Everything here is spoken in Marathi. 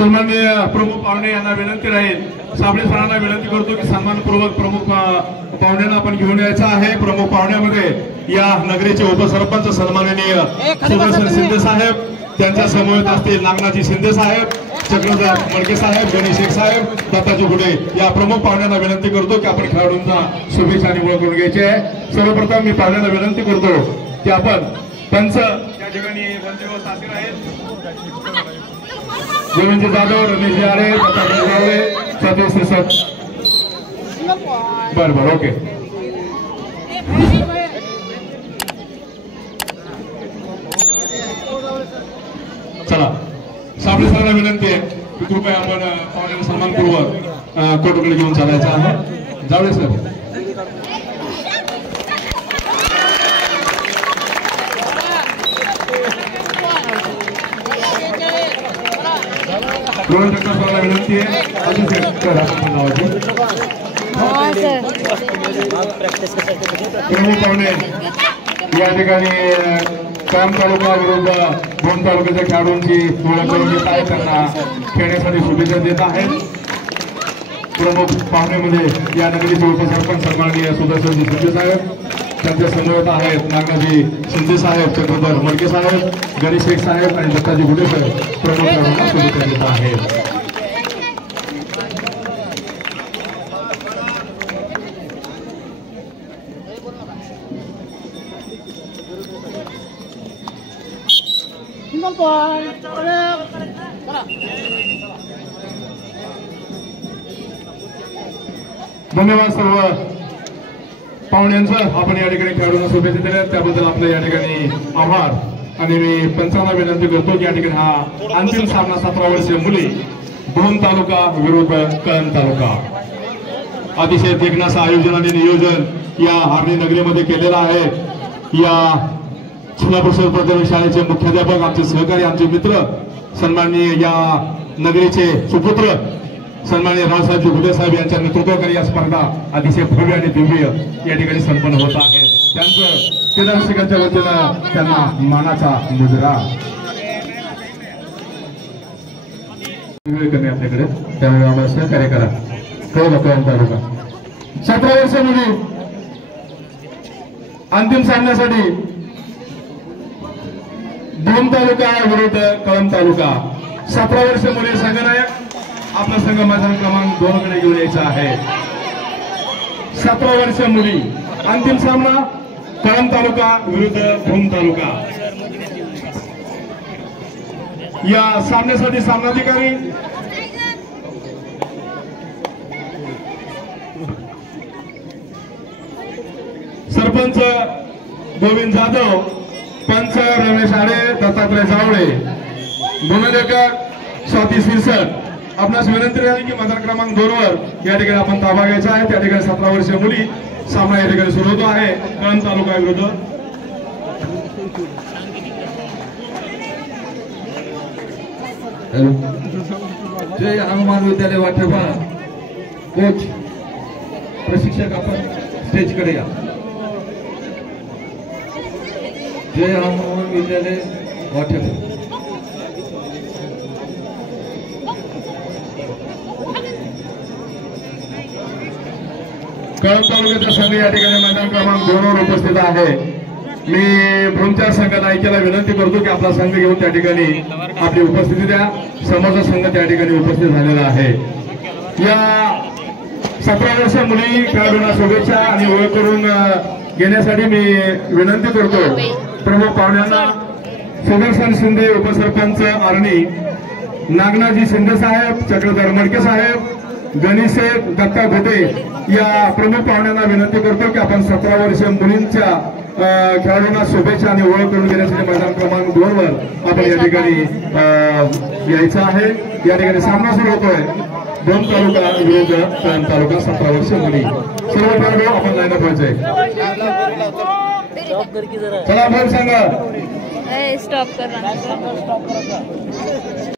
सन्माननीय प्रमुख पाहुणे यांना विनंती राहील, साबळे सरांना विनंती करतो की सन्मानपूर्वक प्रमुख पाहुण्यांना आपण घेऊन यायचं आहे। प्रमुख पाहुण्यामध्ये या नगरीचे उपसरपंच सन्माननीय सुदर्शन शिंदे साहेब, त्यांच्या समवेत असतील नागनाथजी शिंदे साहेब, चक्रधर मडके साहेब, गणेश शेख साहेब, दत्ताजी गुडे या प्रमुख पाहुण्यांना विनंती करतो की आपण खेळाडूंना शुभेच्छा निवड करून घ्यायची आहे। सर्वप्रथम मी पाहुण्यांना विनंती करतो की आपण पंच या ठिकाणी वंदेव साथीर आहेत, गोविंद जाधव, रमेश आरे, दत्ताजी गावडे, सतीश सर। बरोबर, ओके। चला, साबळे सरांना विनंती आहे की कृपया आपण पाहुण्यांना सन्मानपूर्वक कोर्टकडे घेऊन चालायचं आहे। जावळे सर। रोहन डॉक्टर सरांना विनंती आहे प्रमुख पाहुणे या ठिकाणी काम तालुका विरुद्ध भूम तालुक्याच्या खेळाडूंची ओळख करून देत आहे, त्यांना खेळण्यासाठी शुभेच्छा देत आहेत। प्रमुख पाहुण्यामध्ये या नगरीचे उपसरपंच सन्माननीय सुदर्शनजी शिंदे साहेब, त्यांच्या समवेत आहेत नागनाथजी शिंदे साहेब, चक्रधर मडके साहेब, गणेश शेख साहेब आणि दत्ताजी गुडे साहेब प्रमुख खेळाडूंना शुभेच्छा देत आहेत। धन्यवाद सर्व पाहुण्यांचं। आपण या ठिकाणी खेळाडूंना शुभेच्छा दिल्या त्याबद्दल आपलं या ठिकाणी आभार। आणि मी पंचांना विनंती करतो की या ठिकाणी हा अंतिम सामना 17 वर्षीय मुली भूम तालुका विरुद्ध कळंब तालुका अतिशय देखणं आयोजन आणि नियोजन या हार्नी नगरीमध्ये केलेलं आहे। या जिल्हा परिषद प्राथमिक शाळेचे मुख्याध्यापक, आमचे सहकारी, आमचे मित्र, सन्माननीय या नगरीचे सुपुत्र सन्माननीय रावसाहेब गुडे साहेब यांच्या नेतृत्वाखाली या स्पर्धा अतिशय भव्य आणि दिव्य या ठिकाणी संपन्न होत आहे। त्यांचं क्रीडारसिकांच्या वतीनं त्यांना मानाचा मुजरा करणे आपल्याकडे, त्यामुळे आम्हाला सहकार्य करा। कळंब तालुका 17 वर्ष मुली अंतिम सामन्यासाठी भूम तालुका विरुद्ध कळंब तालुका 17 वर्ष मुली संघनायक आपला संघ मैदान क्रमांक 2 कडे घेऊन यायचा आहे। 17 वर्ष मुली अंतिम सामना कळंब तालुका विरुद्ध भूम तालुका। या सामन्यासाठी सामनाधिकारी सरपंच गोविंद जाधव, पंच रमेश आरे, दत्तात्रय जावळे, गुणलेखक स्वाती शिरसट। आपणास विनंती राहील की मैदान क्रमांक 2 वर या ठिकाणी आपण ताबा घ्यायचा आहे। त्या ठिकाणी 17 वर्षीय मुली सामना या ठिकाणी सुरू होतो आहे कळंब तालुका विरुद्ध। जय हनुमान विद्यालय वाठेबा कोच प्रशिक्षक आपण स्टेज कडे या। जय हनुमान विद्यालय वाठेबा। कळंब तालुक्याचा संघ या ठिकाणी मैदान क्रमांक 2 वर उपस्थित आहे। मी भूमच्या संघाला ऐकायला विनंती करतो की आपला संघ घेऊन त्या ठिकाणी आपली उपस्थिती द्या। समोरचा संघ त्या ठिकाणी उपस्थित झालेला आहे। या 17 वर्ष मुली खेळाडूंना शुभेच्छा आणि ओळख करून घेण्यासाठी मी विनंती करतो प्रमुख पाहुण्यांना सुदर्शन शिंदे उपसरपंच आर्णी, नागनाजी शिंदे साहेब, चक्रधर मडके साहेब, गणेश दत्ता घोटे या प्रमुख पाहुण्यांना विनंती करतो की आपण 17 वर्षीय मुलींच्या खेळाडूंना शुभेच्छा आणि ओळख करून देण्यासाठी मैदान क्रमांक 2 वर आपण या ठिकाणी यायचं आहे। या ठिकाणी सामना सुरू होतोय 2 तालुका विरुद्ध 3 तालुका 17 वर्षीय मुली। सर्व खेळाडू आपण लाईनअप व्हायचंय। चला बोल सांगा स्टॉप कर